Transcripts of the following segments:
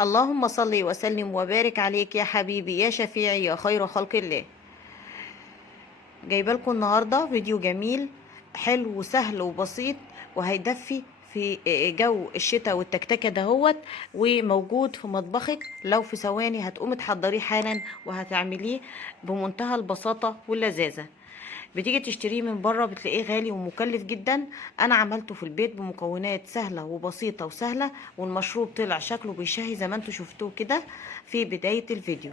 اللهم صل وسلم وبارك عليك يا حبيبي يا شفيعي يا خير خلق الله. جايبه لكم النهارده فيديو جميل حلو وسهل وبسيط وهيدفي في جو الشتاء والتكتكه دهوت، وموجود في مطبخك. لو في ثواني هتقومي تحضريه حالا وهتعمليه بمنتهى البساطه واللذاذه. بتيجي تشتريه من بره بتلاقيه غالي ومكلف جدا. انا عملته في البيت بمكونات سهله وبسيطه وسهله، والمشروب طلع شكله بيشهي زي ما انتم شفتوه كده في بدايه الفيديو.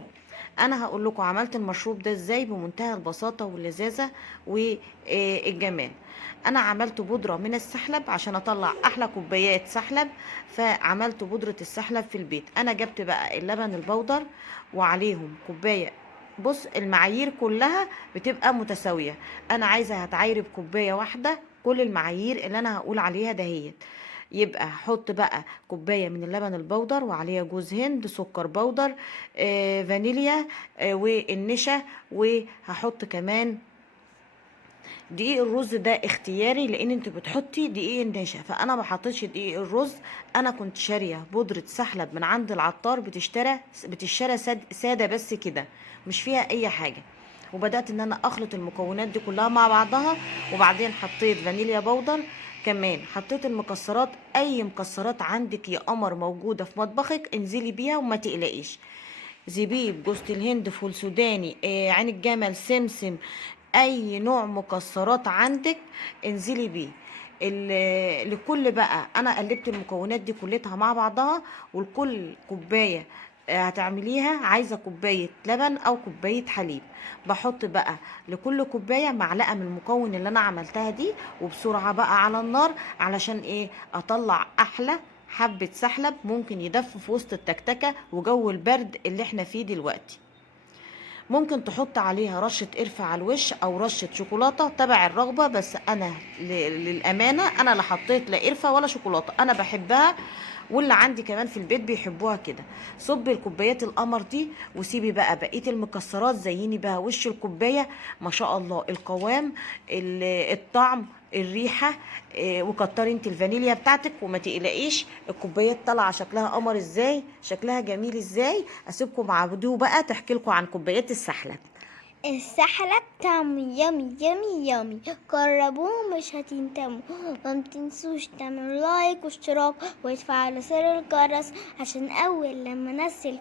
انا هقول لكم عملت المشروب ده ازاي بمنتهى البساطه واللذاذه والجمال. انا عملت بودره من السحلب عشان اطلع احلى كوبايات سحلب، فعملت بودره السحلب في البيت. انا جبت بقى اللبن البودر وعليهم كوبايه. بص، المعايير كلها بتبقى متساويه. انا عايزه هتعايري بكوبايه واحده كل المعايير اللي انا هقول عليها دهيت. يبقى هحط بقى كوبايه من اللبن البودر وعليها جوز هند، سكر بودر، فانيليا، والنشا. وهحط كمان دقيق الرز. ده اختياري لان انت بتحطي دقيق النشا، فانا ما حطيتش دقيق الرز. انا كنت شاريه بودره سحلب من عند العطار، بتشترى ساده بس كده، مش فيها اي حاجه. وبدات ان انا اخلط المكونات دي كلها مع بعضها، وبعدين حطيت فانيليا بودر. كمان حطيت المكسرات، اي مكسرات عندك يا قمر موجوده في مطبخك انزلي بيها وما تقلقيش. زبيب، جوز الهند، فول سوداني، عين الجمل، سمسم، اي نوع مكسرات عندك انزلي بيه. لكل بقى انا قلبت المكونات دي كلها مع بعضها، ولكل كوبايه هتعمليها عايزه كوبايه لبن او كوبايه حليب. بحط بقى لكل كوبايه معلقه من المكون اللي انا عملتها دي، وبسرعه بقى على النار علشان ايه؟ اطلع احلى حبه سحلب ممكن يدف في وسط التكتكه وجو البرد اللي احنا فيه دلوقتي. ممكن تحط عليها رشة قرفة على الوش او رشة شوكولاتة تبع الرغبة، بس انا للامانة انا لا حطيت لا قرفة ولا شوكولاتة، انا بحبها واللي عندي كمان في البيت بيحبوها كده. صبي الكوبايات القمر دي وسيبي بقى بقية المكسرات، زيني بقى وش الكوباية. ما شاء الله القوام، الطعم، الريحة. وكتري انت الفانيليا بتاعتك وما تقلقيش. الكوبايات طالعه شكلها قمر ازاي، شكلها جميل ازاي. اسيبكم مع بدو بقى تحكي لكم عن كوبايات السحلب. السحلب طعمه يامي يامي يامي، جربوه مش هتندموا. ما تنسوش تعملوا لايك واشتراك وتفعلوا زر الجرس عشان اول لما انزل